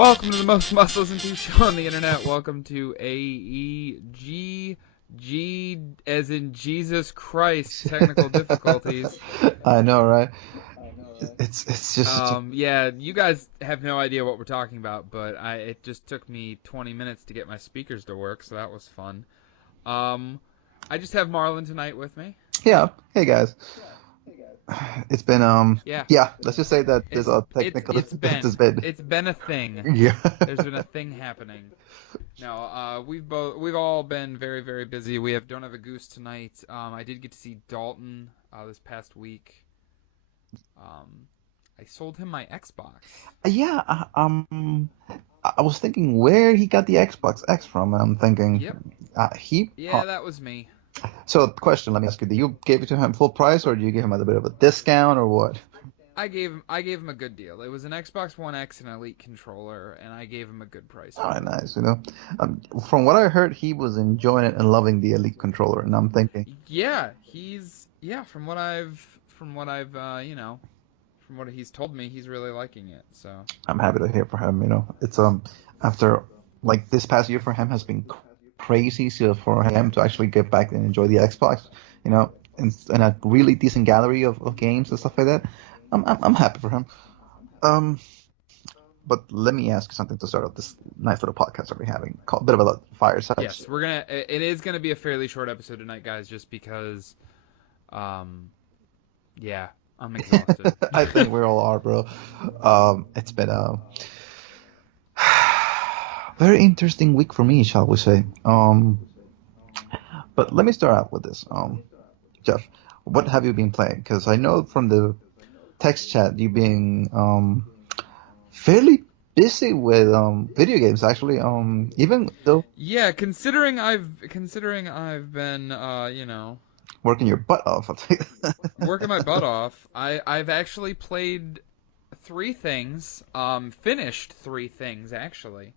Welcome to the most must-listen to show on the internet. Welcome to AEG, G as in Jesus Christ, technical difficulties. I know, right? It's just such a... Yeah, you guys have no idea what we're talking about, but it just took me 20 minutes to get my speakers to work, so that was fun. I just have Marlon tonight with me. Yeah. Hey guys. It's been Yeah, yeah, let's just say that there's it's a it's technical it's difficulties been been. it's been a thing. Yeah. There's been a thing happening. No, we've all been very, very busy. We don't have a goose tonight. I did get to see Dalton this past week. I sold him my Xbox. Yeah, I was thinking where he got the Xbox X from, and I'm thinking Yep. he Yeah, that was me. so question, let me ask you, do you give it to him full price, or do you give him a bit of a discount, or what? I gave him a good deal. It was an Xbox One X and an Elite controller, and I gave him a good price Oh, for it. nice, from what I heard, he was enjoying it and loving the Elite controller, and I'm thinking, Yeah, from what from what he's told me, he's really liking it. So I'm happy to hear for him. It's after like this past year for him has been crazy, so for him to actually get back and enjoy the Xbox, and a really decent gallery of games and stuff like that. I'm happy for him. Um, but let me ask you something to start off this nice little podcast that we're having, called a bit of a fireside. yes, it is gonna be a fairly short episode tonight, guys, just because, yeah, I'm exhausted. I think we all are, bro. It's been a very interesting week for me, shall we say. But let me start out with this. Jeff, what have you been playing? Because I know from the text chat you being fairly busy with video games, actually. Even though Yeah, considering I've been working your butt off, I'll tell you. working my butt off, I've actually played three things, finished three things actually.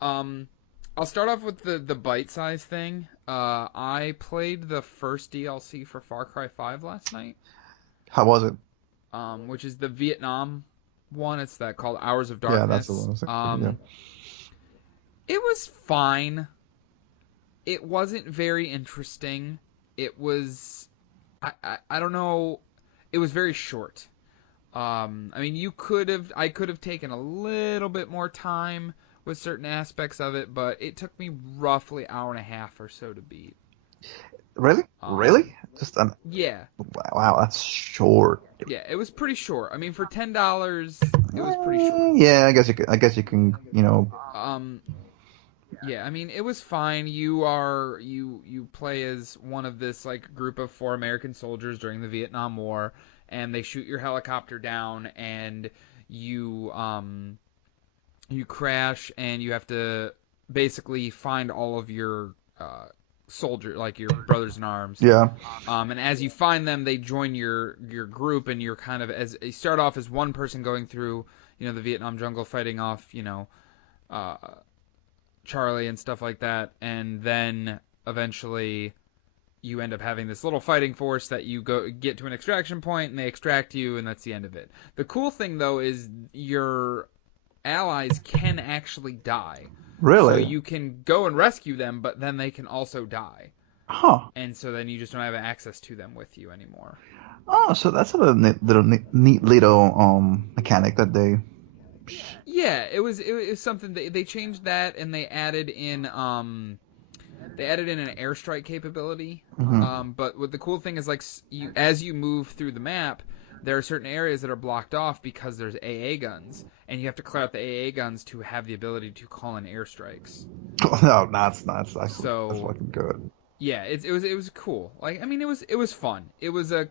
I'll start off with the bite-size thing. I played the first DLC for Far Cry 5 last night. How was it? Which is the Vietnam one. It's that called Hours of Yeah, that's Darkness. the one. I was thinking, It was fine. It wasn't very interesting. It was, I don't know. It was very short. I mean, I could have taken a little bit more time with certain aspects of it, but it took me roughly hour and a half or so to beat. Really? Really? Just Yeah. wow, that's short. Yeah, it was pretty short. I mean, for $10, it was pretty short. Yeah, I guess you can, Yeah, I mean, it was fine. You play as one of this like group of four American soldiers during the Vietnam War, and they shoot your helicopter down, and you crash, and you have to basically find all of your like your brothers in arms. Yeah. And as you find them, they join your group, and you're kind of as you start off as one person going through, the Vietnam jungle fighting off, Charlie and stuff like that, and then eventually you end up having this little fighting force that you get to an extraction point, and they extract you, and that's the end of it. The cool thing though is your allies can actually die. Really? So you can go and rescue them, but then they can also die. Huh. And so then you just don't have access to them with you anymore. Oh, so that's a neat little mechanic that they. Yeah, it was something they changed that, and they added in an airstrike capability. Mm-hmm. But what the cool thing is, like, as you move through the map, there are certain areas that are blocked off because there's AA guns, and you have to clear out the AA guns to have the ability to call in airstrikes. Oh, no, that's actually that's fucking good. Yeah, it was cool. Like, I mean, it was fun. It wasn't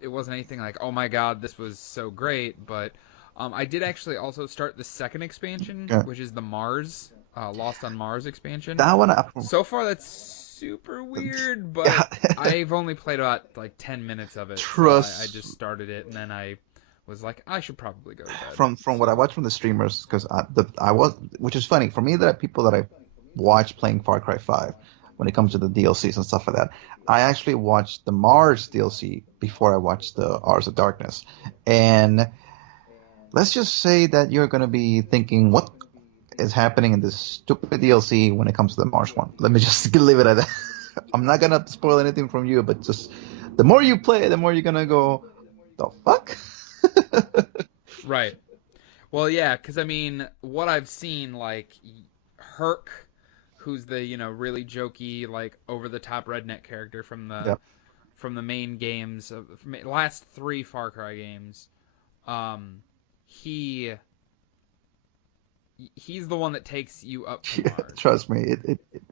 anything like, oh my god, this was so great, but I did actually also start the second expansion, which is the Mars, Lost on Mars expansion. That one, so far, that's super weird, but I've only played about like 10 minutes of it. Trust. So I just started it, and then I was like, I should probably go to bed. From what I watched from the streamers, because which is funny for me, that people that I watch playing Far Cry 5 when it comes to the DLCs and stuff like that. I actually watched the Mars DLC before I watched the Hours of Darkness, and let's just say that you're gonna be thinking, what is happening in this stupid DLC when it comes to the Mars one? Let me just leave it at that. I'm not gonna spoil anything from you, but just the more you play, the more you're gonna go, the fuck? Right. Well, yeah, because I mean, what I've seen, like Herc, who's the really jokey, like over the top redneck character Yeah. from the main games from the last three Far Cry games. He he's the one that takes you up to Yeah, Mars, trust me,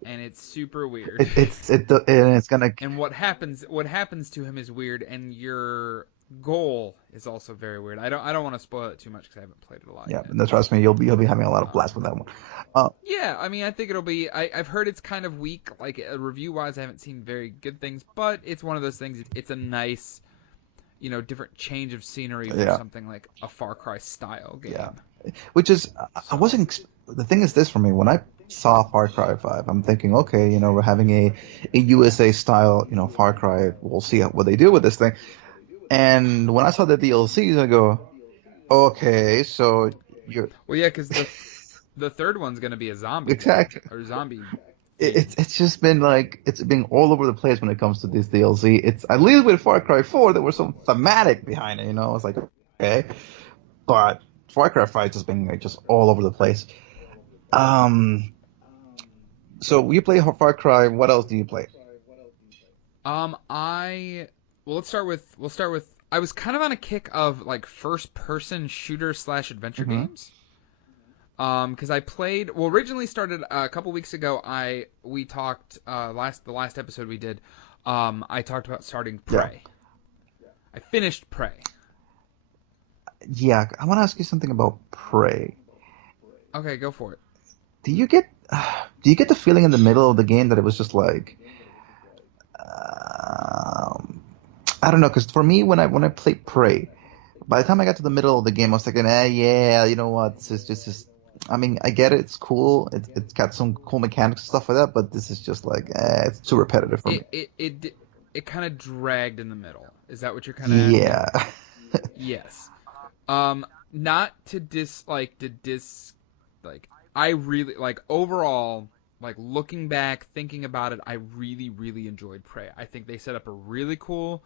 and it's super weird. and it's gonna. And what happens to him is weird, and your goal is also very weird. I don't want to spoil it too much because I haven't played it a lot Yeah, yet. no, trust me, you'll be having a lot of blast with Um, that one. Uh, yeah, I mean, I think it'll be. I've heard it's kind of weak, like review wise. I haven't seen very good things, but it's one of those things. It's a nice, different change of scenery for yeah, something like a Far Cry style yeah. game. Which is, I So, wasn't. The thing is this for me when I saw Far Cry 5, I'm thinking, okay, we're having a USA style, Far Cry. We'll see what they do with this thing. And when I saw the DLCs, I go, okay, so you're well, yeah, because the third one's gonna be a zombie game exactly. or zombie It's theme. it's just been like it's been all over the place when it comes to this DLC. It's at least with Far Cry 4 there was some thematic behind it. I was like, okay, but Far Cry 5 just been like just all over the place. Um, so you play Far Cry. What else do you play? I well, we'll start with. I was kind of on a kick of like first person shooter slash adventure Hmm. games. Because I played well originally started a couple weeks ago. We talked the last episode we did. I talked about starting Yeah, Prey. I finished Prey. yeah. I want to ask you something about Prey. Okay, go for it. Do you get do you get the feeling in the middle of the game that it was just like I don't know? Because for me, when I played Prey, by the time I got to the middle of the game, I was thinking, yeah, you know what? This is just. I mean, I get it. It's cool. It's got some cool mechanics and stuff like that. But this is just like, it's too repetitive for me. It kind of dragged in the middle. Is that what you're kind of asking? Yeah, Yes. Not to like I really like overall like looking back thinking about it I really enjoyed Prey. I think they set up a really cool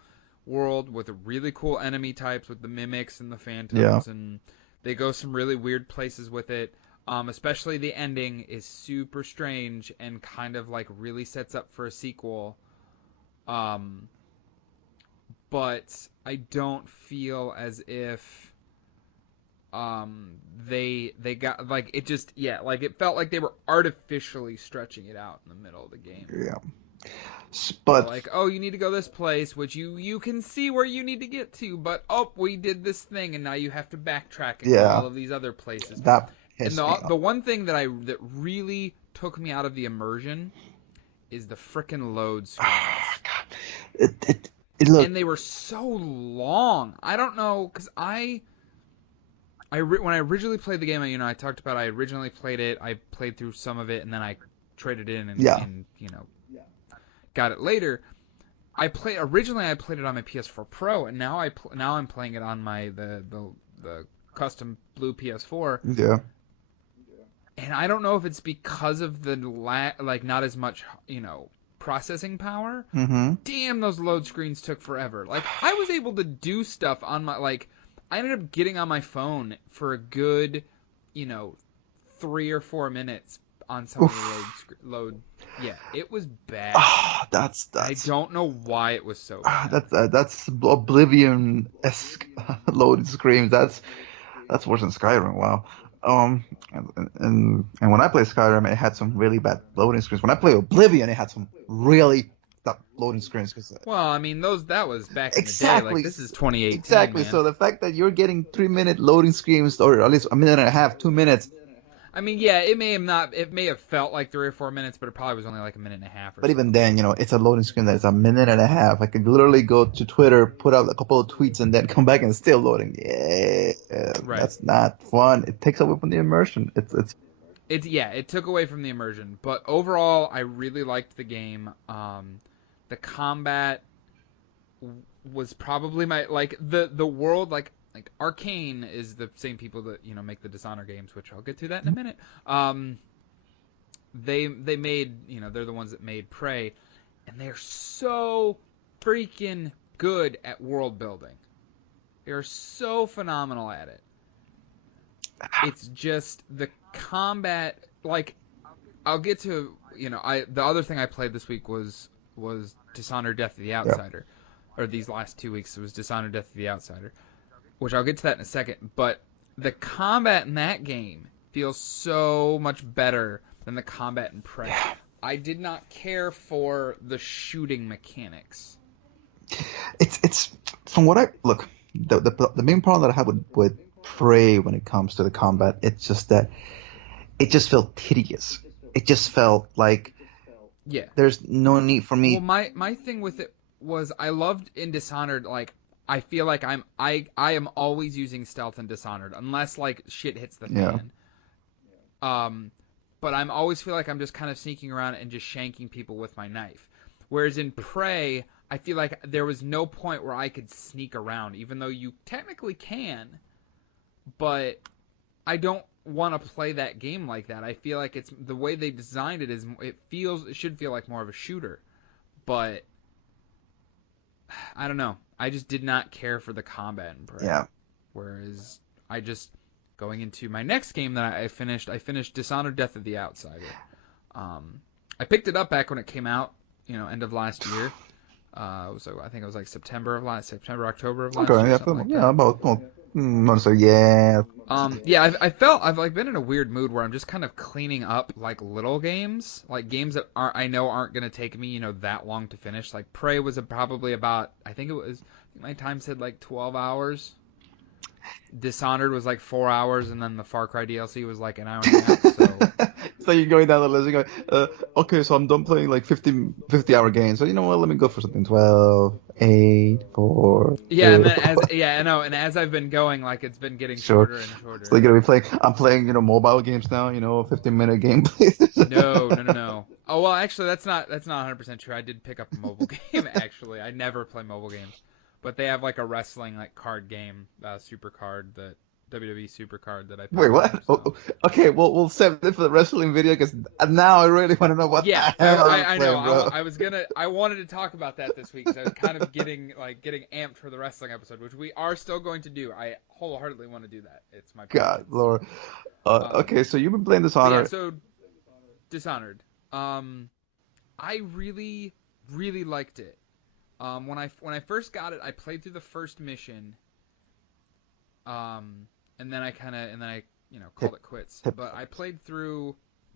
world with really cool enemy types with the mimics and the yeah. phantoms, and they go some really weird places with it. Especially the ending is super strange and kind of like really sets up for a sequel. Um, but I don't feel as if they got like it just yeah like it felt like they were artificially stretching it out in the middle of the game. Yeah. They're But like, oh, you need to go this place, which you can see where you need to get to, but oh, we did this thing, and now you have to backtrack and go yeah, all of these other places. that And pissed me the off. one thing that really took me out of the immersion is the frickin' load Ah, screens, God. It look. and they were so long. I don't know, cause when I originally played the game, I talked about I originally played it. I played through some of it, and then I traded in Yeah. and got it later. Originally I played it on my PS4 Pro, and now I'm playing it on my the custom blue PS4. Yeah. And I don't know if it's because of the like not as much processing power. Mm-hmm. Damn, those load screens took forever. Like I was able to do stuff on my like I ended up getting on my phone for a good, you know, 3 or 4 minutes on some of the Oof. load. Yeah, it was bad. Ah, that's And I that's don't know why it was so ah, bad. that's Oblivion-esque loaded screams. That's worse than Skyrim. Wow. And when I play Skyrim, it had some really bad loading screens. When I play Oblivion, it had some really bad loading screens. Well, I mean, that was back in the day. Like Exactly, this is 2018, exactly. man. So the fact that you're getting 3 minute loading screens, or at least a minute and a half, 2 minutes, I mean, yeah, it may have felt like 3 or 4 minutes, but it probably was only like a minute and a half or but even so. then, it's a loading screen that's a minute and a half. I could literally go to Twitter, put out a couple of tweets, and then come back and still loading. Yeah, Right. that's not fun. It takes away from the immersion. It's It took away from the immersion, but overall, I really liked the game. The combat was probably my like the world like like Arcane is the same people that make the Dishonored games, which I'll get to that in a minute. They made they're the ones that made Prey, and they're so freaking good at world building. They're so phenomenal at it. It's just the combat. Like, I'll get to the other thing I played this week was Dishonored: Death of the Yeah. Outsider, or these last 2 weeks it was Dishonored: Death of the Outsider, which I'll get to that in a second. But the combat in that game feels so much better than the combat in Prey. Yeah. I did not care for the shooting mechanics. It's from what I look. The main problem that I have with Prey when it comes to the combat, it's just that it just felt tedious. It just felt like Yeah. there's no need for me. Well, my thing with it was I loved in Dishonored, like, I feel like I am always using stealth in Dishonored unless like shit hits the Yeah. fan. But I'm always feel like I'm just kind of sneaking around and just shanking people with my knife. Whereas in Prey, I feel like there was no point where I could sneak around, even though you technically can. But I don't want to play that game like that. I feel like it's the way they designed it is it should feel like more of a shooter. But I don't know. I just did not care for the combat in Prey. Yeah. Whereas going into my next game that I finished Dishonored: Death of the Outsider. I picked it up back when it came out, end of last year. So I think it was like September, October of last Okay. year, Yeah. something like Yeah. that. About so yeah. Yeah, I've like been in a weird mood where I'm just kind of cleaning up like little games, like games that aren't gonna take me that long to finish. Like Prey was probably about my time said like 12 hours. Dishonored was like 4 hours, and then the Far Cry DLC was like an hour and a half. So So you're going down the list. You're going, okay, so I'm done playing like 50-hour games. So you know what? Let me go for something 12, 8, 4, yeah, 2. and then I know, and as I've been going, like it's been getting Sure. shorter and shorter. So you're gonna be playing. I'm playing, mobile games now. 15-minute gameplay. No. Oh well, actually, that's not 100% true. I did pick up a mobile game. Actually, I never play mobile games, but they have like a wrestling like card game, Super Card, that WWE Super Card that I picked Wait, what? up, so. Okay, well, we'll save it for the wrestling video because now I really want to know what Yeah, the hell I'm I know. playing, bro. I wanted to talk about that this week because I was kind of getting amped for the wrestling episode, which we are still going to do. I wholeheartedly want to do that. It's my God, preference. Lord. Okay, so you've been playing But yeah, Dishonored. so Dishonored. I really, really liked it. When I first got it, I played through the first mission. And then I called it quits. But I played through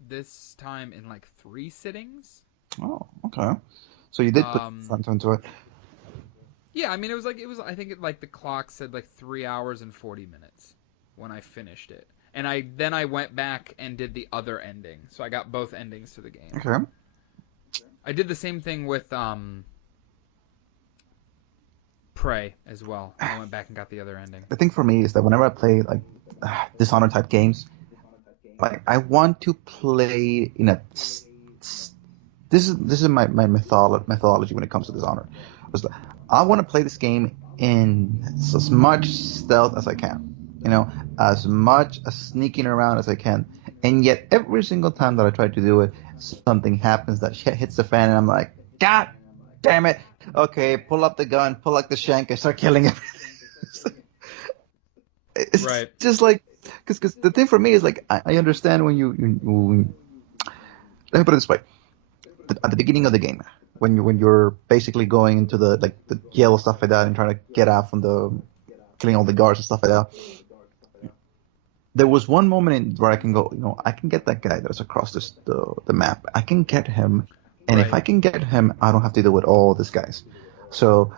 this time in like 3 sittings. Oh, okay. So you did put some time into it. Yeah, I mean it was I think the clock said like 3 hours and 40 minutes when I finished it. And I went back and did the other ending. So I got both endings to the game. Okay. I did the same thing with Prey as well. I went back and got the other ending. The thing for me is that whenever I play like Dishonored type games, like I want to play in a. This is my methodology when it comes to Dishonored. I want to play this game in as much stealth as I can, as much as sneaking around as I can, and yet every single time that I try to do it, something happens that shit hits the fan, and I'm like, God damn it! Okay, pull up the gun, pull up the shank, and start killing everything. It's Right. just like, because the thing for me is like, I understand when let me put it this way. At the beginning of the game, when you're basically going into the jail stuff like that and trying to get out from killing all the guards and stuff like that, there was one moment where I can go, I can get that guy that's across the map. I can get him, and if I can get him, I don't have to deal with all these guys. So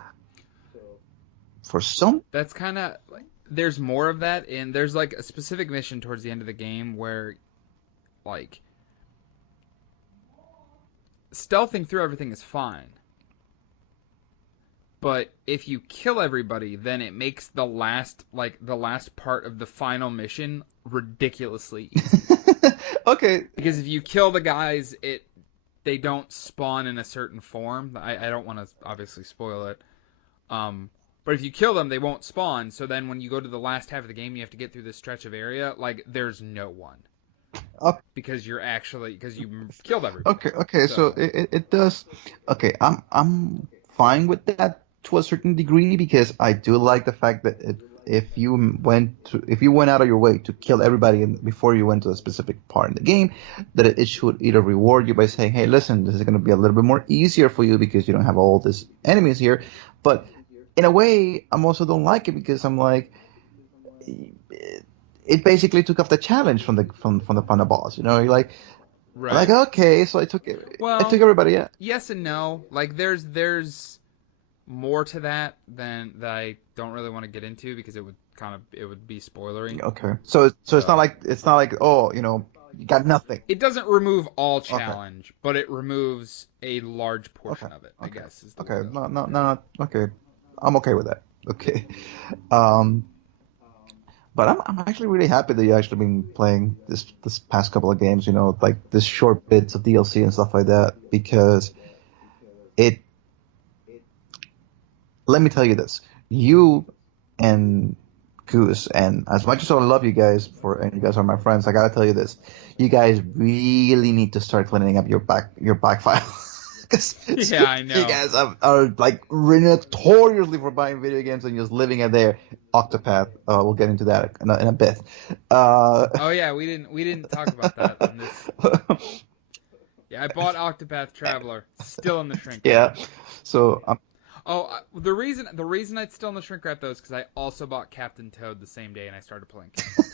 for some, that's kind of like there's more of that, and there's like a specific mission towards the end of the game where like stealthing through everything is fine. But if you kill everybody, then it makes the last part of the final mission ridiculously easy. okay, Because if you kill the guys, they don't spawn in a certain form. I don't want to obviously spoil it. But if you kill them, they won't spawn. So then when you go to the last half of the game, you have to get through this stretch of area. Like, there's no one. Oh, Because you killed everybody. okay. So So, it does. Okay, I'm fine with that to a certain degree because I do like the fact that if you went out of your way to kill everybody before you went to a specific part in the game, that it should either reward you by saying, hey, listen, this is going to be a little bit more easier for you because you don't have all these enemies here. But in a way, I'm also don't like it because I'm like, it basically took off the challenge from the boss. You know, you're like right. okay, so I took Well, everybody out. yes and no. Like, there's more to that than that I don't really want to get into because it would be spoilery. Okay, so So it's not like oh you got nothing. it doesn't remove all Okay, challenge, but it removes a large okay, portion of it, I okay, guess is the okay. word I'm No, looking no, for. no. Okay, I'm okay with that. Okay, um, but I'm actually really happy that you actually been playing this past couple of games. You know, like this short bits of DLC and stuff like that because it. Let me tell you this: you and Goose, and as much as I love you guys and you guys are my friends, I gotta tell you this: you guys really need to start cleaning up your back file. Because Yeah, I you know. guys are like notoriously for buying video games and just living it there. Octopath, we'll get into that in a bit. Uh, Oh yeah, we didn't talk about that on this. Yeah, I bought Octopath Traveler, still in the shrink yeah, wrap. so Oh, the reason it's still in the shrink wrap though is because I also bought Captain Toad the same day and I started playing Captain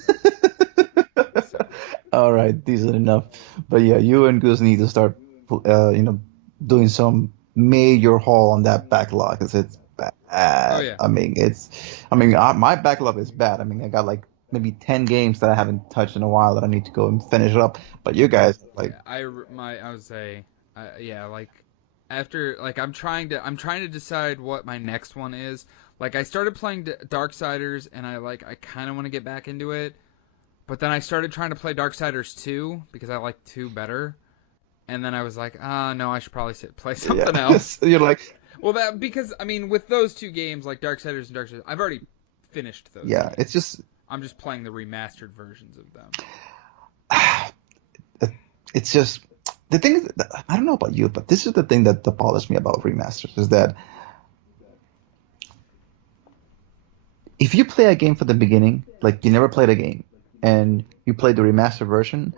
Toad. So all right, decent enough. But yeah, you and Goose need to start, doing some major haul on that backlog because it's oh bad. yeah, My backlog is bad. I mean, I got like maybe 10 games that I haven't touched in a while that I need to go and finish up. But you guys, like, yeah. I would say, yeah, like after like I'm trying to decide what my next one is. Like I started playing Darksiders and I kind of want to get back into it, but then I started trying to play Darksiders 2 because I like 2 better. And then I was like, ah, no, I should probably play yeah, something else. so you're like, Well, that because I mean, with those 2 games, like Darksiders and Darksiders, I've already finished those yeah, it's games. just, I'm just playing the remastered versions of them. it's just the thing is, I don't know about you, but this is the thing that bothers me about remasters is that if you play a game from the beginning, like you never played a game, and you play the remastered version,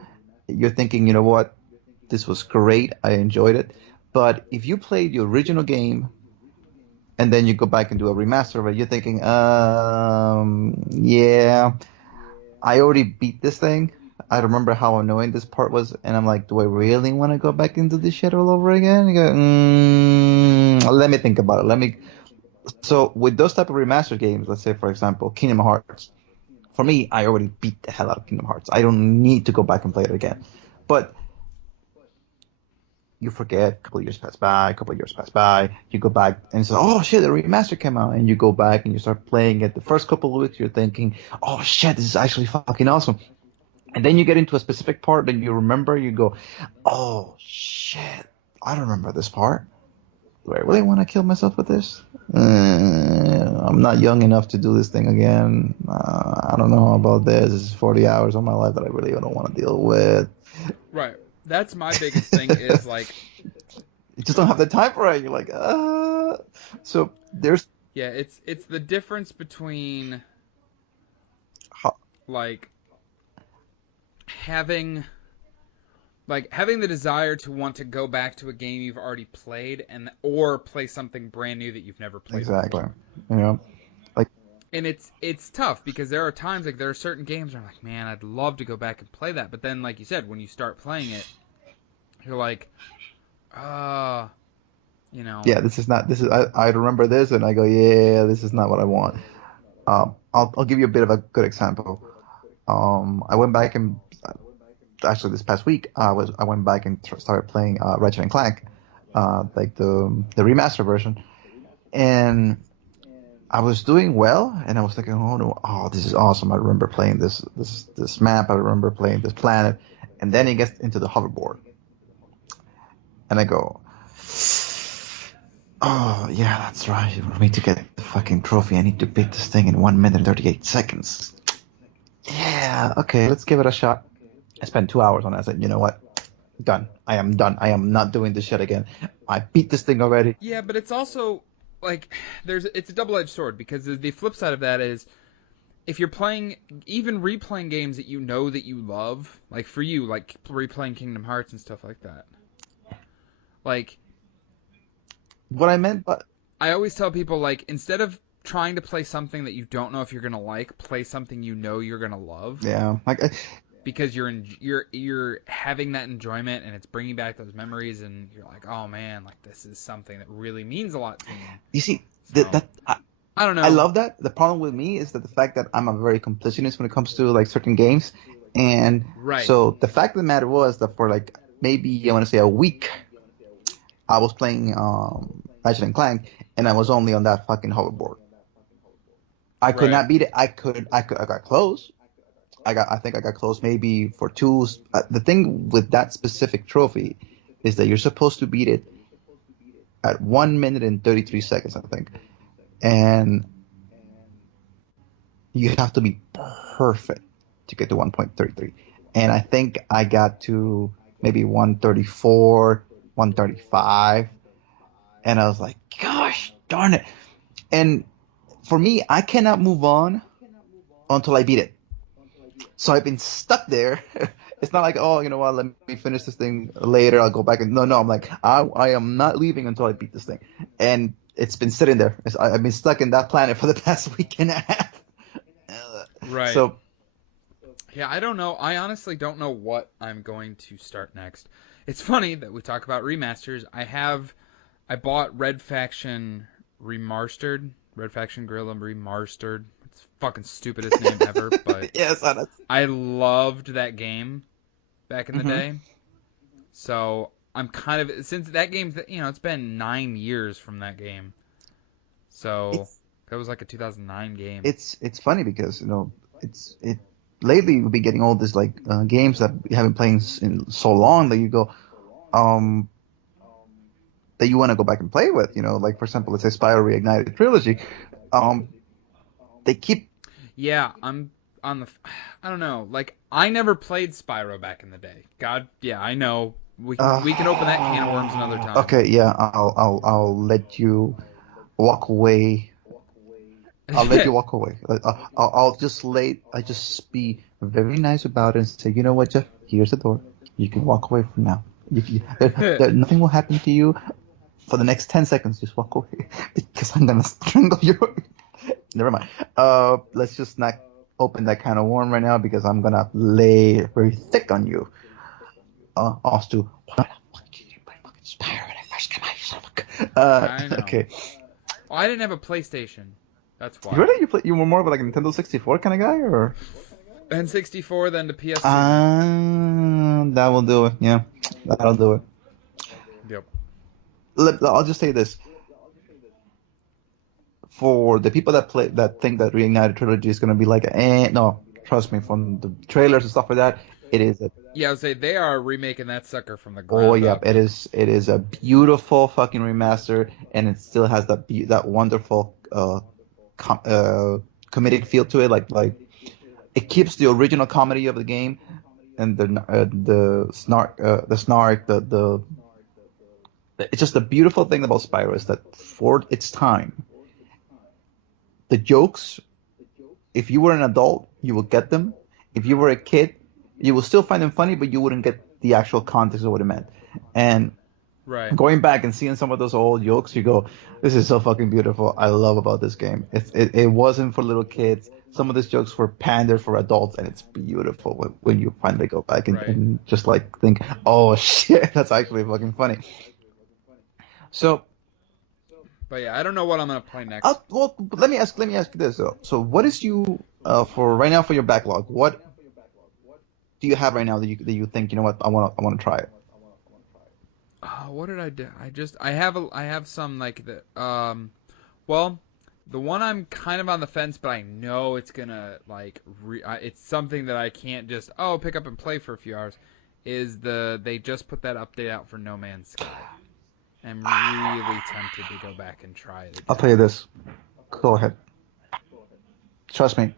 you're thinking, you know what, this was great, I enjoyed it. But if you play the original game and then you go back and do a remaster of it, you're thinking, yeah, I already beat this thing. I remember how annoying this part was, and I'm like, do I really want to go back into this shit all over again? You go, let me think about it. So with those type of remaster games, let's say for example, Kingdom Hearts. For me, I already beat the hell out of Kingdom Hearts. I don't need to go back and play it again. But you forget, a couple of years pass by, a couple of years pass by, you go back and say, oh shit, the remaster came out, and you go back and you start playing it. The first couple of weeks, you're thinking, oh shit, this is actually fucking awesome. And then you get into a specific part that you remember, you go, oh shit, I don't remember this part. Do I really want to kill myself with this? I'm not young enough to do this thing again. I don't know about this. This is 40 hours of my life that I really don't want to deal with. Right. That's my biggest thing is like, You just don't have the time for it. You're like, So there's, yeah, it's the difference between like having having the desire to want to go back to a game you've already played or play something brand new that you've never played exactly, before. you know, like, And it's tough because there are times like there are certain games where I'm like, man, I'd love to go back and play that, but then like you said, when you start playing it, you're like, ah, you know, yeah, I remember this and I go, yeah, this is not what I want. I'll give you a bit of a good example. I went back and actually this past week, I went back and started playing Ratchet and Clank, like the remaster version, and I was doing well, and I was thinking, oh no, oh this is awesome. I remember playing this map. I remember playing this planet, and then it gets into the hoverboard, and I go, Oh, yeah, that's right. For me to get the fucking trophy, I need to beat this thing in 1 minute and 38 seconds. Yeah, okay, let's give it a shot. I spent 2 hours on it. I said, you know what? Done. I am done. I am not doing this shit again. I beat this thing already. Yeah, but it's also like it's a double-edged sword because the flip side of that is if you're playing even replaying games that you know that you love, like for you, like replaying Kingdom Hearts and stuff like that. Like What I meant, but I always tell people like instead of trying to play something that you don't know if you're gonna like, play something you know you're gonna love yeah, like because you're having that enjoyment and it's bringing back those memories and you're like, oh man, like this is something that really means a lot to me. you see So that I don't I know. love that. The problem with me is that the fact that I'm a very completionist when it comes to like certain games, and Right, so the fact of the matter was that for like maybe I want to say a week, I was playing Ratchet and Clank, and I was only on that fucking hoverboard. I could right, not beat it. I got close. I think I got close maybe for two. The thing with that specific trophy is that you're supposed to beat it at 1 minute and 33 seconds, I think, and you have to be perfect to get to 1.33. And I think I got to maybe 134, 135, and I was like, gosh darn it. And for me, I cannot move on until I beat it. So I've been stuck there. It's not like, oh, you know what, let me finish this thing later. I'll go back and no, I'm like, I am not leaving until I beat this thing. And it's been sitting there. I've been stuck in that planet for the past week and a half. right. So, Yeah, I don't know. I honestly don't know what I'm going to start next. It's funny that we talk about remasters. I bought Red Faction Remastered, Red Faction Guerrilla Remastered. It's the fucking stupidest name ever, but yes, I loved that game back in the hmm day. So I'm kind of since that game, it's been 9 years from that game. So it's that was like a 2009 game. it's funny because it lately we've been getting all these like games that we haven't played in so long that you go um that you want to go back and play with. Like for example, let's say Spyro Reignited Trilogy. Um, they keep Yeah, I'm on the. I don't know. Like I never played Spyro back in the day. God, yeah, I know. We can open that can of worms another time. okay, yeah, I'll let you walk away. I'll let you walk away. I'll just I just be very nice about it and say, you know what, Jeff? Here's the door. You can walk away from now. Nothing will happen to you for the next 10 seconds. Just walk away because I'm gonna strangle you. Never mind. Let's just not open that kind of worm right now because I'm gonna lay very thick on you. Us to I know. okay. Oh, I didn't have a PlayStation. That's why. Really? You were more of like a Nintendo 64 kind of guy, or? N64, then to PS2, man. That will do it. Yeah, that'll do it. Yep. I'll just say this: for the people that think that Reignited Trilogy is gonna be like, no, trust me, from the trailers and stuff like that, it is a Yeah, I would say they are remaking that sucker from the oh ground yeah, up. it is a beautiful fucking remaster, and it still has that wonderful comedic feel to it, like it keeps the original comedy of the game and the snark, the it's just the beautiful thing about Spyro is that for its time, the jokes, if you were an adult, you will get them. If you were a kid, you will still find them funny, but you wouldn't get the actual context of what it meant. And Right. going back and seeing some of those old jokes, you go, "This is so fucking beautiful. I love about this game. It wasn't for little kids. Some of these jokes were pandered for adults, and it's beautiful when you finally go back and, Right. and just like think, oh shit, that's actually fucking funny." So, But yeah, I don't know what I'm gonna play next. well, let me ask you this though. So, what is you for right now for your backlog? What do you have right now that you think, you know what, I want to try it? What did I do? I have some like the well, the one I'm kind of on the fence, but I know it's gonna like it's something that I can't just pick up and play for a few hours. Is they just put that update out for No Man's Sky? I'm really tempted to go back and try it I'll again. tell you this. Go ahead. Trust me.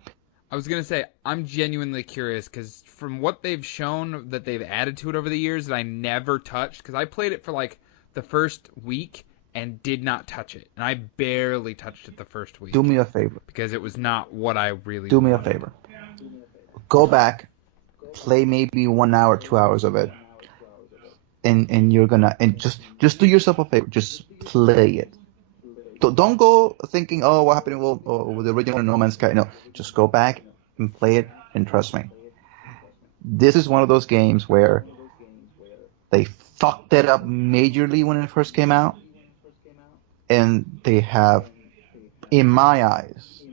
I was gonna say I'm genuinely curious because from what they've shown that they've added to it over the years that I never touched because I played it for like the first week and did not touch it and I barely touched it the first Do week me a favor. because it was not what I really Do me a wanted. favor. Go back, play maybe 1 hour, 2 hours of it, and you're gonna and just do yourself a favor. Just play it. Don't go thinking, oh, what happened with the original No Man's Sky. No, just go back and play it, and trust me, this is one of those games where they fucked it up majorly when it first came out, and they have, in my eyes,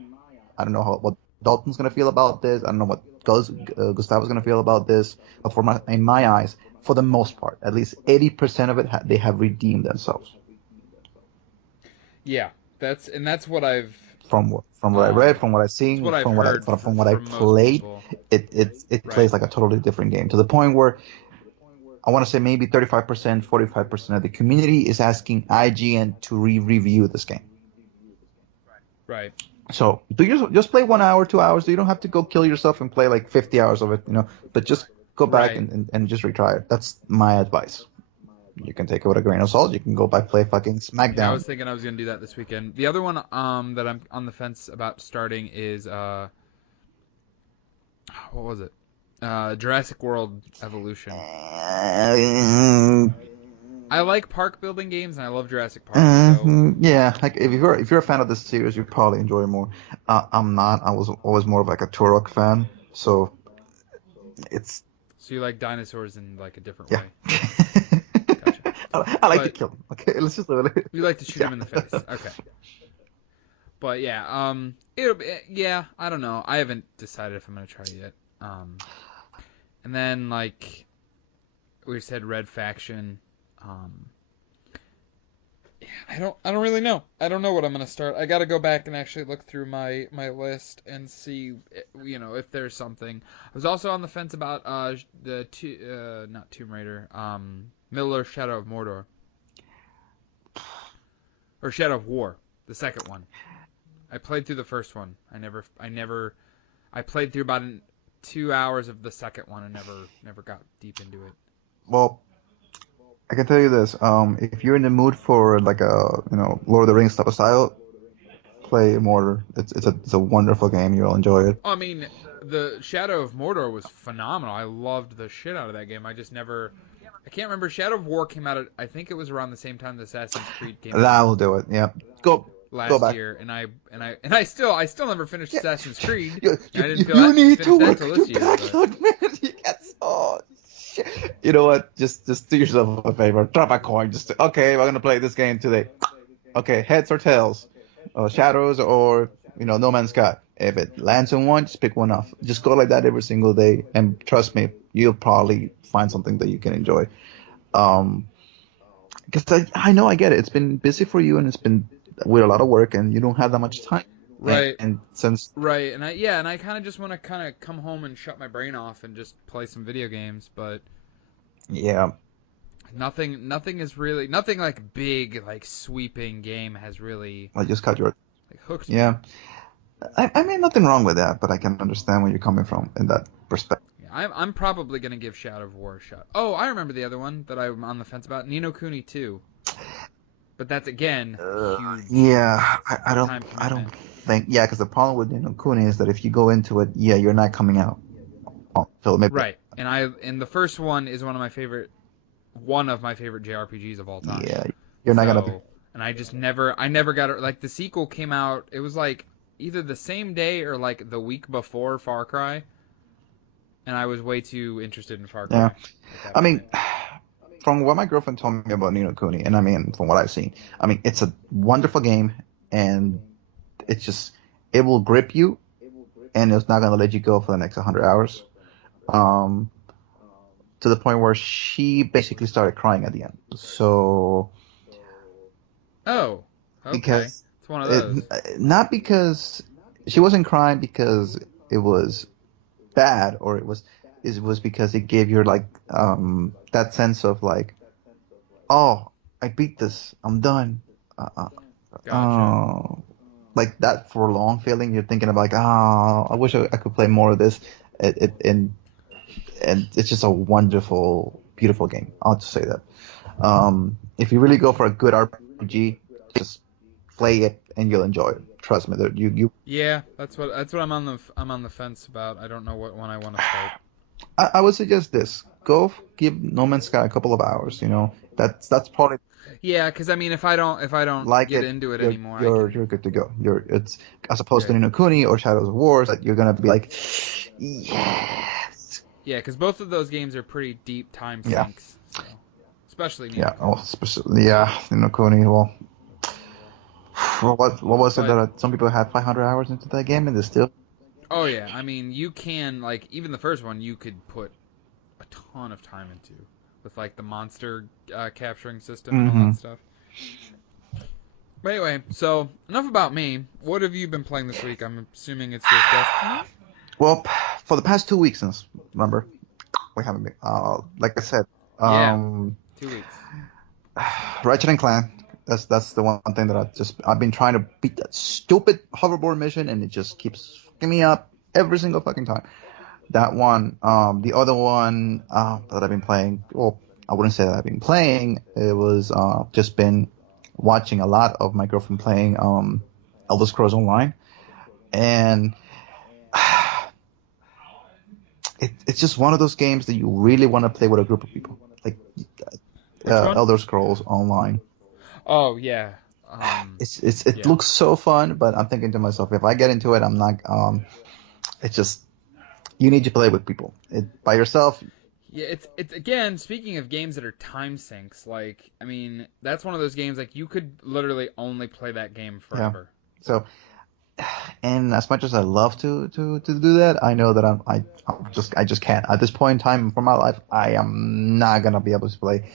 I don't know what Dalton's gonna feel about this. I don't know what Gustavo's gonna feel about this, but in my eyes, for the most part, at least 80% of it, they have redeemed themselves. Yeah, that's what I've From what I read, from what I've it's seen, what I've heard from what I from most played, people. it Right. plays like a totally different game to the point where I want to say maybe 35%, 45% of the community is asking IGN to review this game. Right. So just play 1 hour, 2 hours. You don't have to go kill yourself and play like 50 hours of it, but just go back Right. and just retry it. That's my advice. You can take it with a grain of salt. You can go back play fucking Yeah, I SmackDown. was thinking I was gonna do that this weekend. The other one that I'm on the fence about starting is what was it? Jurassic World Evolution. I like park building games and I love Jurassic Park, so Yeah, like if you're a fan of this series, you probably enjoy it more. I'm not. I was always more of like a Turok fan, so it's you like dinosaurs in like a different yeah. way. Gotcha. I like to But kill them. Okay, let's just do it. you like to shoot Yeah. him in the face. Okay. But yeah, yeah, I don't know. I haven't decided if I'm gonna try it yet. And then like we said, Red Faction. Um, yeah, I don't really know. I don't know what I'm gonna start. I got to go back and actually look through my list and see, if there's something. I was also on the fence about not Tomb Raider, Middle Earth Shadow of Mordor or Shadow of War, the second one. I played through the first one. I played through about 2 hours of the second one and never got deep into it. Well, I can tell you this. If you're in the mood for like a Lord of the Rings type of style, play Mortar. It's a wonderful game. You'll enjoy it. I mean, the Shadow of Mordor was phenomenal. I loved the shit out of that game. I can't remember. Shadow of War came out. I think it was around the same time the Assassin's Creed came That out will do it. Yeah. Go last back. year, and I still never finished Yeah. Assassin's Creed. You, And you, I didn't you feel you that need to finish that work till on your this year, but backlog, man. You get so shit. You know what? Just do yourself a favor. Drop a coin. Okay, we're gonna play this game today. Okay, heads or tails, shadows or No Man's Sky. If it lands on one, just pick one off. Just go like that every single day, and trust me, you'll probably find something that you can enjoy. Um, because I know I get it. It's been busy for you, and it's been with a lot of work, and you don't have that much time. right, And since right, and I kind of just want to kind of come home and shut my brain off and just play some video games, but yeah, nothing is really nothing like big like sweeping game has really I just cut your like hooked me. yeah. I mean, nothing wrong with that, but I can understand where you're coming from in that perspective. Yeah, I'm probably gonna give Shadow of War a shot. Oh, I remember the other one that I'm on the fence about, Ni no Kuni 2. But that's again huge Yeah, time I don't commitment. think, yeah, because the problem with Kuni is that if you go into it, yeah, you're not coming out until maybe, Right, and the first one is one of my favorite JRPGs of all time. yeah, you're not gonna be, So, and I never got it. Like the sequel came out, it was like either the same day or like the week before Far Cry, and I was way too interested in Far yeah. Cry at that I point. mean, from what my girlfriend told me about Kuni, and I mean, from what I've seen, I mean, it's a wonderful game, and it's just, it will grip you, and it's not gonna let you go for the next 100 hours. Um, to the point where she basically started crying at the end. So Oh, okay, because it's one of those. not because she wasn't crying because it was bad or it was because it gave you like that sense of like, oh, I beat this. I'm done. Uh, uh, Gotcha. uh, like that for long feeling. You're thinking about like, oh, I wish I could play more of this. And it's just a wonderful, beautiful game. I'll just say that. If you really go for a good RPG, just play it and you'll enjoy it. Trust me. That you Yeah, that's what I'm on the fence about. I don't know what one I want to start. I would suggest this. Give No Man's Sky a couple of hours. That's probably Yeah, because I mean, if I don't like get it. into it You're anymore, I you're can. you're good to go. It's as opposed to Good. Ni no Kuni or Shadows of Wars that you're gonna be like, yes, Yeah, because both of those games are pretty deep time yeah, sinks. So, especially Ni no yeah. Oh, Kuni. especially yeah, Ni no Kuni. Well, what was it But that some people had 500 hours into that game and they still oh yeah, I mean, you can like even the first one you could put a ton of time into with like the monster capturing system and all hmm that stuff. But anyway, so enough about me. What have you been playing this week? I'm assuming it's just Destiny. Well, for the past 2 weeks since remember we haven't been like I said, Yeah, um, 2 weeks. Ratchet and Clank. That's the one thing that I've been trying to beat that stupid hoverboard mission and it just keeps fucking me up every single fucking time. That one, the other one that I've been playing. Well, I wouldn't say that I've been playing. It was just been watching a lot of my girlfriend playing Elder Scrolls Online, and it's just one of those games that you really want to play with a group of people, like Which one? Elder Scrolls Online. Oh yeah. It Yeah. looks so fun, but I'm thinking to myself, if I get into it, I'm not. It's just you need to play with people. By yourself. Yeah, it's again, speaking of games that are time sinks, like I mean, that's one of those games like you could literally only play that game Yeah. forever. So, and as much as I love to do that, I know that I just can't. At this point in time for my life, I am not gonna be able to play.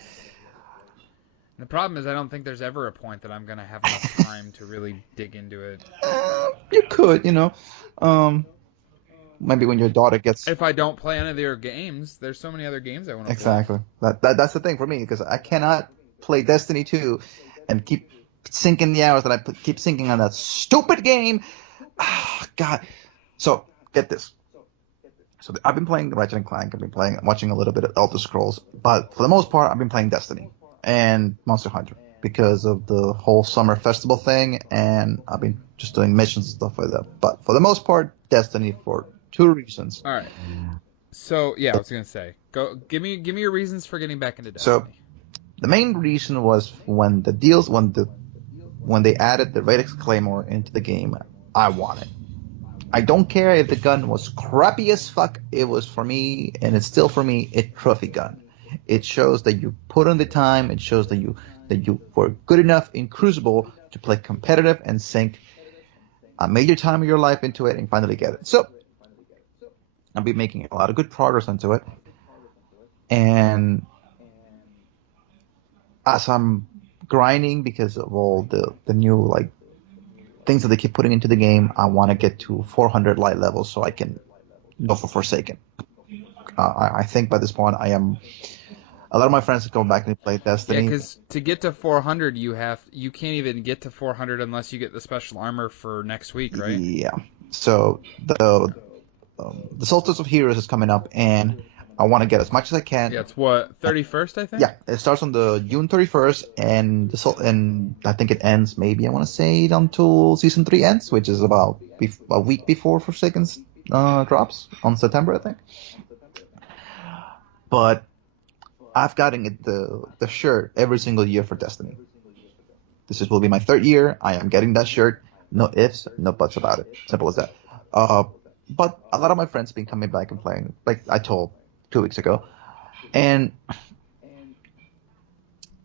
And the problem is I don't think there's ever a point that I'm gonna have enough time to really dig into it. You could, um, maybe when your daughter gets If I don't play any of their games, there's so many other games I want to play. exactly that's the thing for me because I cannot play Destiny 2 and keep sinking the hours that keep sinking on that stupid game. Ah, God. So get this. So I've been playing Ratchet and Clank. I've been watching a little bit of Elder Scrolls, but for the most part, I've been playing Destiny and Monster Hunter because of the whole summer festival thing, and I've been just doing missions and stuff like that. But for the most part, Destiny for two reasons. All right. So yeah, I was gonna say, go give me your reasons for getting back into So Destiny. the main reason was when they added the Radix Claymore into the game, I want it. I don't care if the gun was crappy as fuck. It was for me, and it's still for me, a trophy gun. It shows that you put in the time. It shows that you were good enough in Crucible to play competitive and sink a major time of your life into it and finally get it. So I've been making a lot of good progress into it, and as I'm grinding because of all the new like things that they keep putting into the game, I want to get to 400 light levels so I can go for Forsaken. I think by this point I am. A lot of my friends go back and play Yeah, Destiny. because to get to 400, you can't even get to 400 unless you get the special armor for next week, right? Yeah. So the Solstice of Heroes is coming up, and I want to get as much as I Yeah, can. it's what 31st, I think. Yeah, it starts on the June 31st, and and I think it ends maybe I want to say until season 3 ends, which is about a week before Forsaken's drops on September, I think. But I've gotten the shirt every single year for Destiny. Will be my third year. I am getting that shirt. No ifs, no buts about it. Simple as that. Uh, but a lot of my friends have been coming back and playing, like I told 2 weeks ago. And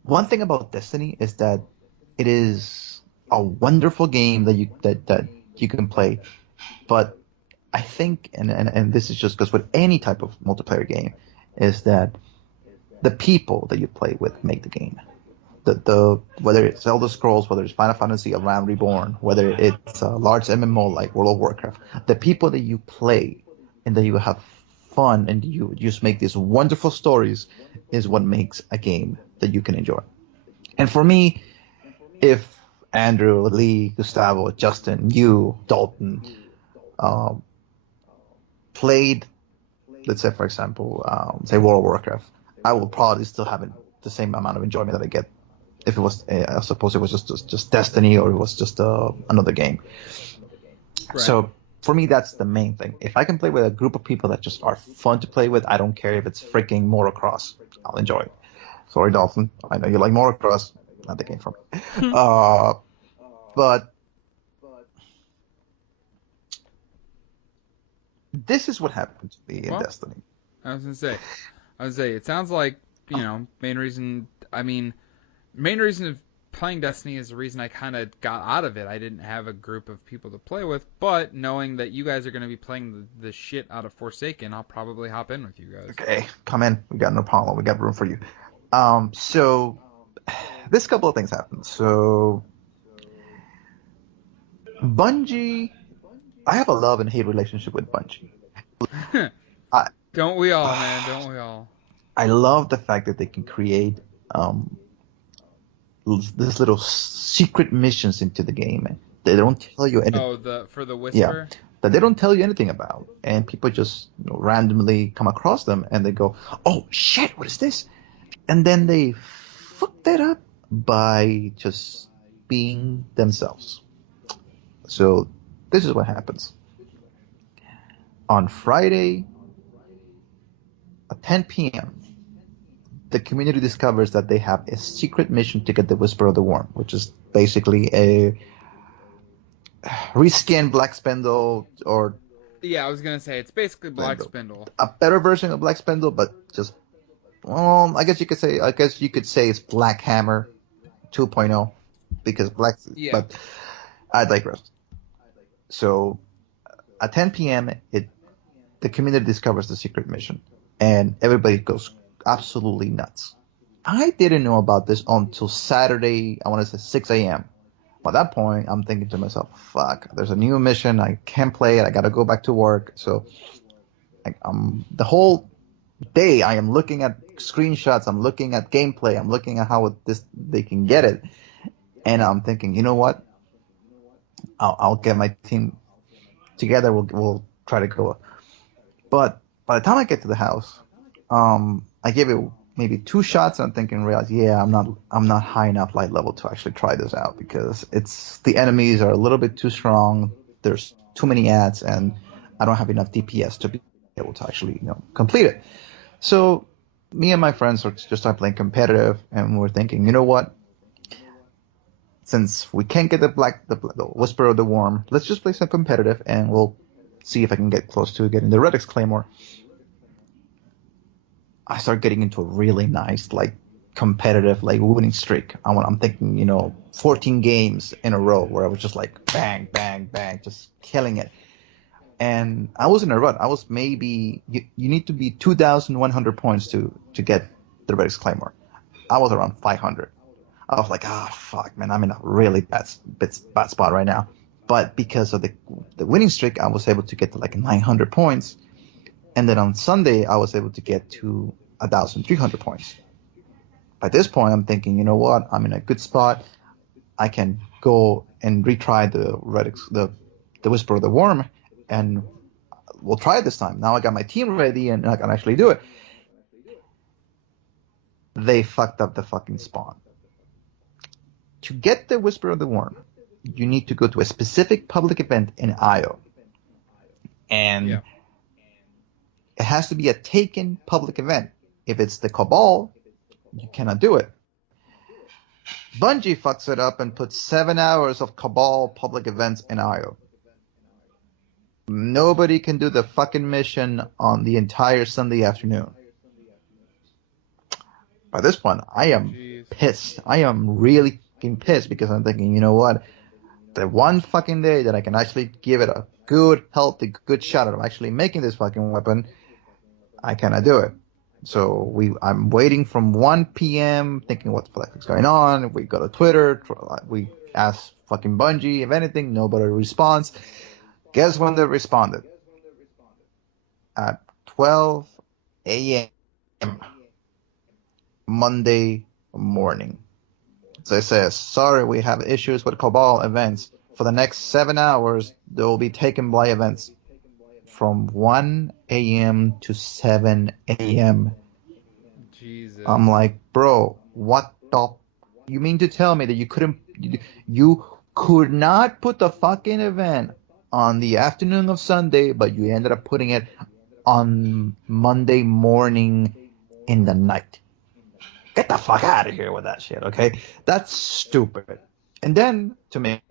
one thing about Destiny is that it is a wonderful game that you can play. But I think, and this is just because with any type of multiplayer game, is that the people that you play with make the game. The whether it's Elder Scrolls, whether it's Final Fantasy or Realm Reborn, whether it's a large MMO like World of Warcraft, the people that you play and that you have fun and you just make these wonderful stories is what makes a game that you can enjoy. And for me, if Andrew, Lee, Gustavo, Justin, you, Dalton, um, played, let's say, for example, say World of Warcraft, I will probably still have the same amount of enjoyment that I get if it was, I suppose it was just Destiny or it was just another game. Right. So for me, that's the main thing. If I can play with a group of people that just are fun to play with, I don't care if it's freaking Motocross. I'll enjoy it. Sorry, Dolphin. I know you like Motocross. Not the game for me. But this is what happened to me in Well, Destiny. I was gonna say, it sounds like, main reason of playing Destiny is the reason I kind of got out of it. I didn't have a group of people to play with, but knowing that you guys are going to be playing the shit out of Forsaken, I'll probably hop in with you guys. Okay, come in. We got no problem. We got room for you. So this couple of things happened. So Bungie, I have a love and hate relationship with Bungie. I Don't we all, man? Don't we all? I love the fact that they can create um, these little secret missions into the game. They don't tell you anything. Oh, the for the Yeah, Whisper? that they don't tell you anything about, and people just randomly come across them and they go, "Oh shit, what is this?" And then they fuck that up by just being themselves. So this is what happens on Friday at 10 p.m. The community discovers that they have a secret mission to get the Whisper of the Worm, which is basically a reskin Black Spindle or Yeah, I was gonna say it's basically Black Spindle, Spindle. a better version of Black Spindle, but just I guess you could say it's Black Hammer 2.0 because Black. Yeah. But I digress. So at 10 p.m., the community discovers the secret mission, and everybody goes absolutely nuts. I didn't know about this until Saturday. I want to say 6 a.m. By that point, I'm thinking to myself, "Fuck! There's a new mission. I can't play it. I gotta go back to work." So, the whole day, I am looking at screenshots. I'm looking at gameplay. I'm looking at how they can get it, and I'm thinking, you know what? I'll get my team together. We'll try to go. But by the time I get to the house, I give it maybe 2 shots, and I'm thinking, realize, yeah, I'm not high enough light level to actually try this out because the enemies are a little bit too strong. There's too many ads, and I don't have enough DPS to be able to actually complete it. So me and my friends are just started playing competitive, and we're thinking, you know what? Since we can't get the Whisper of the Worm, let's just play some competitive, and we'll see if I can get close to getting the Redix Claymore. I start getting into a really nice, like, competitive, like, winning streak. I'm thinking, 14 games in a row where I was just like bang, bang, bang, just killing it. And I was in a rut. I was maybe you need to be 2,100 points to get the Redix Claymore. I was around 500. I was like, fuck, man, I'm in a really bad spot right now. But because of the winning streak, I was able to get to like 900 points. And then on Sunday, I was able to get to 1,300 points. By this point, I'm thinking, you know what? I'm in a good spot. I can go and retry the Whisper of the Worm, and we'll try it this time. Now I got my team ready, and I can actually do it. They fucked up the fucking spawn. To get the Whisper of the Worm, you need to go to a specific public event in Io. And Yeah. it has to be a taken public event. If it's the Cabal, you cannot do it. Bungie fucks it up and puts 7 hours of Cabal public events in Io. Nobody can do the fucking mission on the entire Sunday afternoon. By this point, I am Jeez. pissed. I am really fucking pissed because I'm thinking, you know what? The one fucking day that I can actually give it a good, healthy, good shot at actually making this fucking weapon, I cannot do it. So I'm waiting from 1 p.m. thinking what the fuck is going on. We go to Twitter. We ask fucking Bungie if anything. Nobody responds. Guess when they responded? At 12 a.m. Monday morning. So it says, sorry, we have issues with Cabal events. For the next 7 hours, they will be taken by events from 1 a.m. to 7 a.m. I'm Jesus. like, bro, what the? You mean to tell me that you could not put the fucking event on the afternoon of Sunday, but you ended up putting it on Monday morning in the night? Get the fuck out of here with that shit, okay? That's stupid. And then to make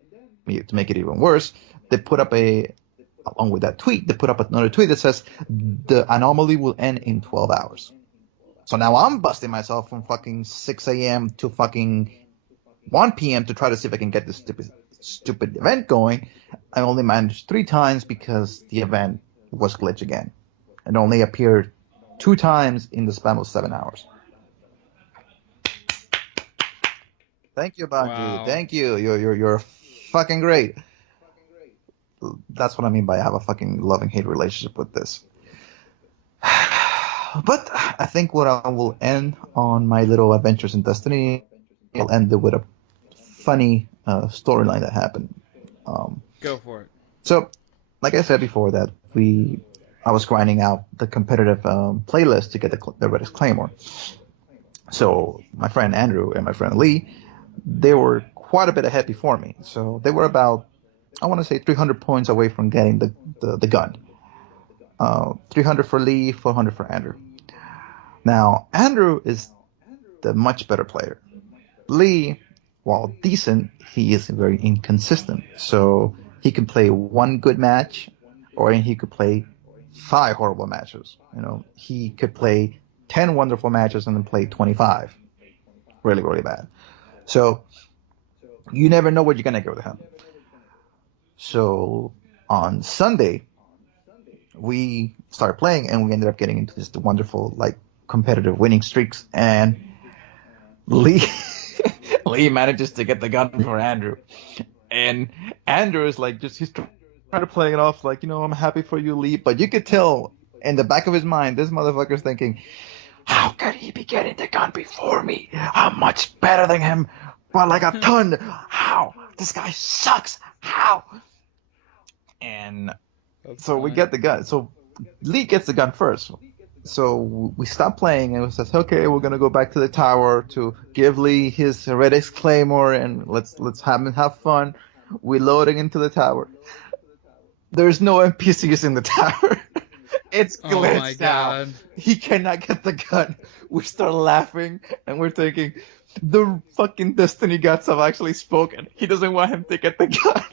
it even worse, they put up along with that tweet, they put up another tweet that says the anomaly will end in 12 hours. So now I'm busting myself from fucking 6 a.m. to fucking 1 p.m. to try to see if I can get this stupid event going. I only managed 3 times because the event was glitched again. It only appeared 2 times in the span of 7 hours. Thank you, Bungie. Wow. Thank you. You're fucking great. That's what I mean by I have a fucking loving-hate relationship with this. But I think what I will end on my little adventures in Destiny, I'll end it with a funny storyline that happened. Um, Go for it. so, like I said before, that I was grinding out the competitive playlist to get the Redis Claymore. So my friend Andrew and my friend Lee, they were quite a bit ahead before me. So they were about, I want to say, 300 points away from getting the gun. 300 for Lee, 400 for Andrew. Now, Andrew is the much better player. Lee, while decent, he is very inconsistent. So he can play one good match, or he could play 5 horrible matches. He could play 10 wonderful matches and then play 25 really, really bad. So you never know what you're gonna get with him. So on Sunday, we started playing and we ended up getting into this wonderful competitive winning streaks, and Lee Lee manages to get the gun for Andrew, and Andrew is he's trying to play it off I'm happy for you, Lee, but you could tell in the back of his mind this motherfucker's thinking, how could he be getting the gun before me? I'm much better than him by a ton. How? This guy sucks. How? And That's so we funny. get the gun. So Lee gets the gun first. So we stop playing and it says, okay, we're gonna go back to the tower to give Lee his Redix Claymore and let's have fun. We're loading into the tower. There's no NPCs in the tower. It's Oh my glitched now. god. He cannot get the gun. We start laughing and we're thinking, the fucking Destiny gods have actually spoken. He doesn't want him to get the gun.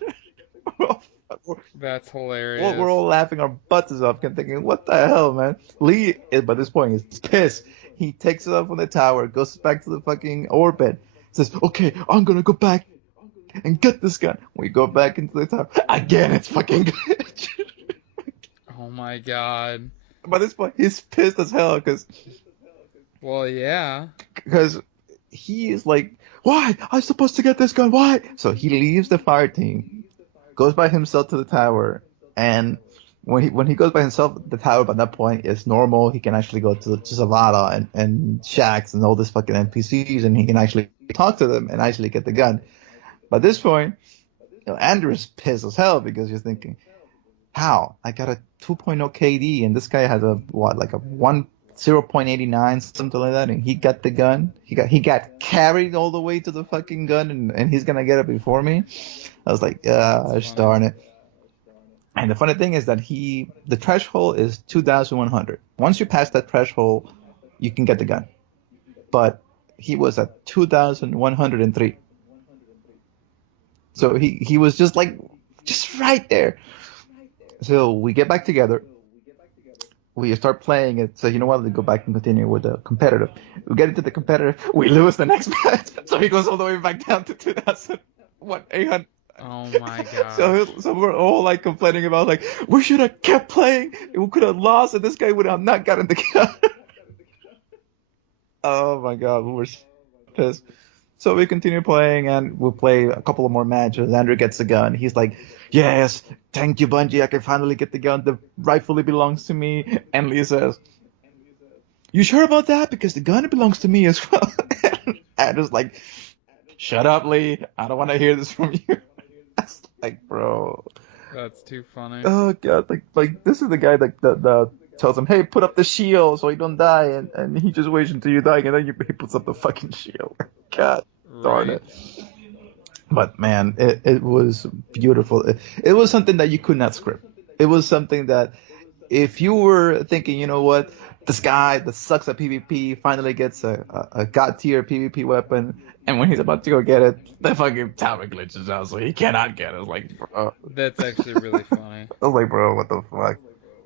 That's We're hilarious. all laughing our butts off and thinking, what the hell, man? Lee, by this point, is pissed. He takes it up from the tower, goes back to the fucking orbit, says, okay, I'm gonna go back and get this gun. We go back into the tower. Again, it's fucking glitch. Oh my god. By this point, he's pissed as hell Well, yeah. because he is like, why? I'm supposed to get this gun. Why? So he leaves the fire team, goes by himself to the tower, and when he goes by himself, the tower by that point is normal. He can actually go to Zavada and Shax and all these fucking NPCs, and he can actually talk to them and actually get the gun. By this point, Andrew is pissed as hell because he's thinking, how? I got a 2.0 KD and this guy has a 0.89, something like that, and he got the gun. He got carried all the way to the fucking gun, and he's gonna get it before me. I was like, That's gosh funny. darn it. And the funny thing is that the threshold is 2,100. Once you pass that threshold, you can get the gun. But he was at 2,103. So he was just right there. So we get back together. We start playing it. So you know what? We go back and continue with the competitive. We get into the competitive. We lose the next match. So he goes all the way back down to 2,000. What, 800? Oh my So, gosh. so we're all complaining about we should have kept playing. We could have lost, and this guy would have not gotten the gun. Oh my god, we were pissed. So we continue playing, and we'll play a couple of more matches. Andrew gets the gun. He's like, "Yes, thank you, Bungie. I can finally get the gun that rightfully belongs to me." And Lee says, "You sure about that? Because the gun belongs to me as well." And Andrew's like, shut up, Lee. I don't want to hear this from you. That's like, bro. That's too funny. Oh god, like this is the guy that tells him, hey, put up the shield so you don't die, and he just waits until you die, and then he puts up the fucking shield. God darn Right. it. But man, it was beautiful. It was something that you could not script. It was something that if you were thinking, you know what, this guy that sucks at PvP finally gets a god tier PvP weapon, and when he's about to go get it, the fucking tower glitches out, so he cannot get it. Like, bro. That's actually really funny. I was like, bro, what the fuck?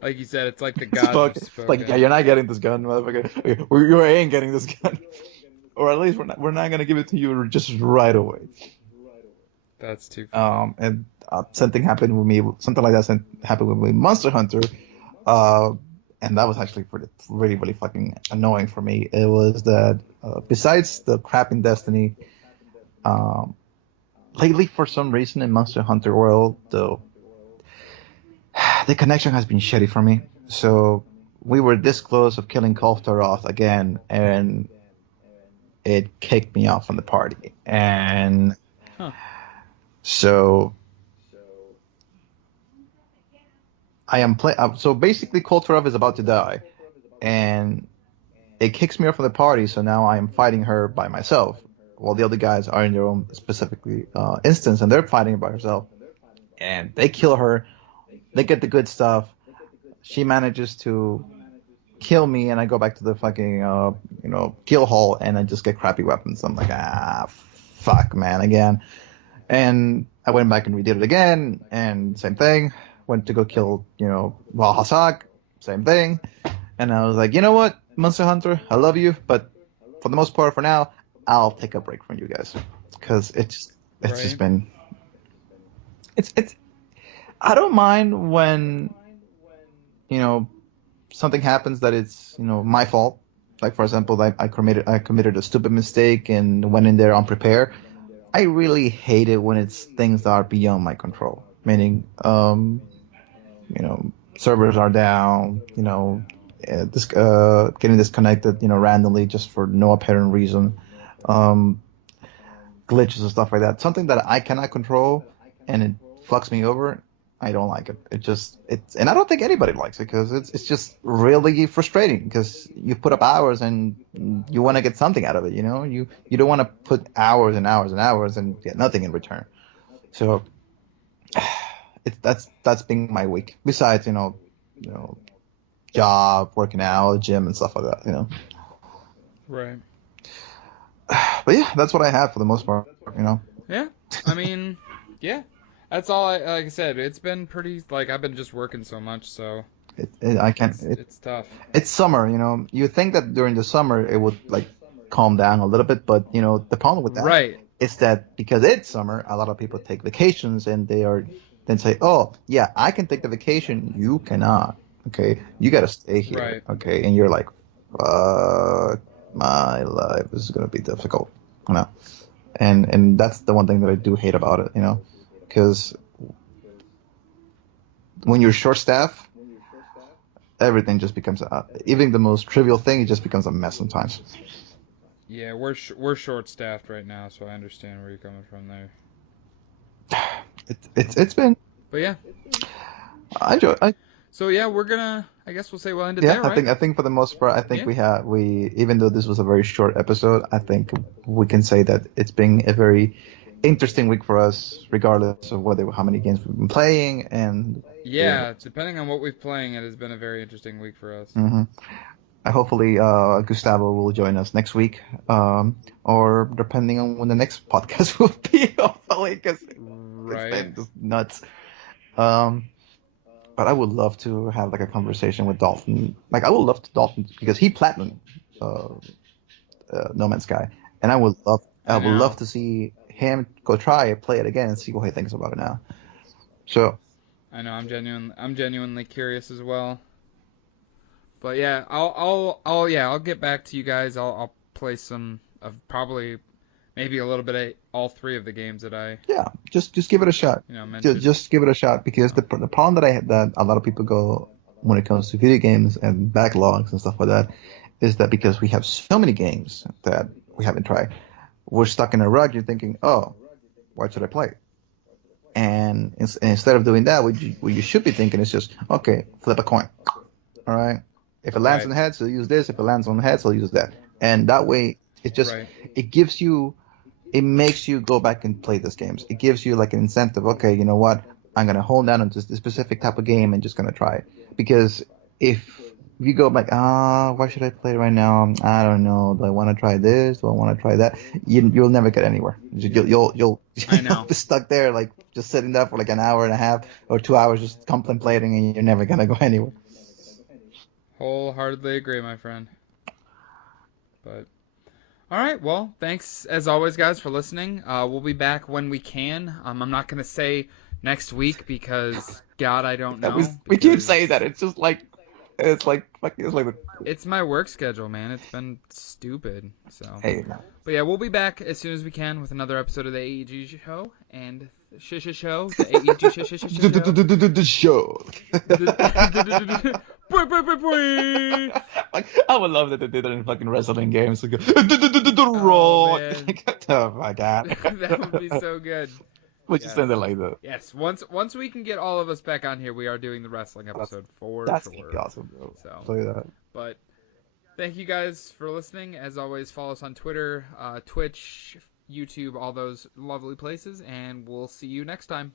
Like you said, it's like the gods have Spoke like, yeah, spoken. you're not getting this gun, motherfucker. You ain't getting this gun, or at least we're not gonna give it to you just right away. That's too funny. And something happened with me, something like that happened with me, Monster Hunter, uh, and that was actually really, really fucking annoying for me. It was that besides the crap in Destiny, um, lately for some reason in Monster Hunter World, the connection has been shitty for me. So we were this close of killing Koltaroth again, and it kicked me off from the party. And Huh. so I am so basically, Koltarov is about to die, and it kicks me off from the party. So now I am fighting her by myself, while the other guys are in their own specifically instance, and they're fighting by herself. And they kill her. They get the good stuff. She manages to kill me, and I go back to the fucking kill hall, and I just get crappy weapons. I'm like, fuck, man, again. And I went back and redid it again, and same thing. Went to go kill, Valhazak, same thing. And I was like, you know what, Monster Hunter, I love you, but for the most part, for now, I'll take a break from you guys, because it's just Right. been, it's. I don't mind when, something happens that it's, my fault. Like, for example, I committed a stupid mistake and went in there unprepared. I really hate it when it's things that are beyond my control. Meaning, servers are down, getting disconnected, randomly just for no apparent reason, um, glitches and stuff like that. Something that I cannot control and it fucks me over. I don't like it. And I don't think anybody likes it, because it's just really frustrating, because you put up hours and you want to get something out of it. You don't want to put hours and hours and hours and get nothing in return. So that's been my week. Besides, job, working out, gym, and stuff like that. Right. But yeah, that's what I have for the most part. Yeah. I mean, yeah. That's all like I said, it's been pretty like I've been just working so much, so I can't. it's tough. It's summer. You think that during the summer it would like calm down a little bit, but the problem with that Right. is that because it's summer, a lot of people take vacations, and they are then say, "Oh, yeah, I can take the vacation. You cannot. Okay, you got to stay here. Right. Okay," and you're like, "Fuck, my life is gonna be difficult." And that's the one thing that I do hate about it. Because when you're short staffed, everything just becomes even the most trivial thing, it just becomes a mess sometimes. Yeah, we're short staffed right now, so I understand where you're coming from there. It's been But yeah. I enjoy So yeah, I guess we'll say we'll end it yeah, there, I right? think for the most part, I think Yeah. we even though this was a very short episode, I think we can say that it's been a very interesting week for us, regardless of how many games we've been playing. And Yeah, depending on what we've playing, it has been a very interesting week for us. mhm. Hopefully Gustavo will join us next week, or depending on when the next podcast will be, hopefully, because it's Right. been just nuts. Um, but I would love to have like a conversation with Dalton. Like, I would love to Dalton, because he platinum uh, No Man's Sky, and I I would love know. to see him go try it, play it again, and see what he thinks about it now. So I know. I'm genuinely curious as well. But yeah, I'll get back to you guys. I'll play some of probably maybe a little bit of all three of the games that I yeah, just give it a shot. mentioned. Just give it a shot, because So the problem that I had, that a lot of people go when it comes to video games and backlogs and stuff like that, is that because we have so many games that we haven't tried, we're stuck in a rut, you're thinking, oh, why should I play? And instead of doing that, what you should be thinking is just, okay, flip a coin. All right. If it lands Right. on the head, so use this. If it lands on the head, so use that. And that way, Right. it gives you, it makes you go back and play these games. It gives you like an incentive. Okay, you know what? I'm gonna hold down on this specific type of game and just gonna try it. Because if you go back, why should I play it right now? I don't know. Do I want to try this? Do I want to try that? You'll never get anywhere. I You'll know. be stuck there, like just sitting there for like an hour and a half or 2 hours, just contemplating, and you're never gonna go anywhere. Wholeheartedly agree, my friend. But all right, well, thanks as always, guys, for listening. We'll be back when we can. I'm not gonna say next week because God, I don't Yeah, we know we keep saying because that. It's just like it's like it's my work schedule, man. It's been stupid. So, hey, no. but yeah, we'll be back as soon as we can with another episode of the AEG show and show, the AEG show. The show. Like, I would love that they did it in fucking wrestling games. Like, the Oh Raw. man, Oh my god. that would be so good. We just send it Yes. like that. Yes. Once we can get all of us back on here, we are doing the wrestling That's episode for that's gonna be sure. awesome, bro. So, Play that. but thank you guys for listening. As always, follow us on Twitter, Twitch, YouTube, all those lovely places, and we'll see you next time.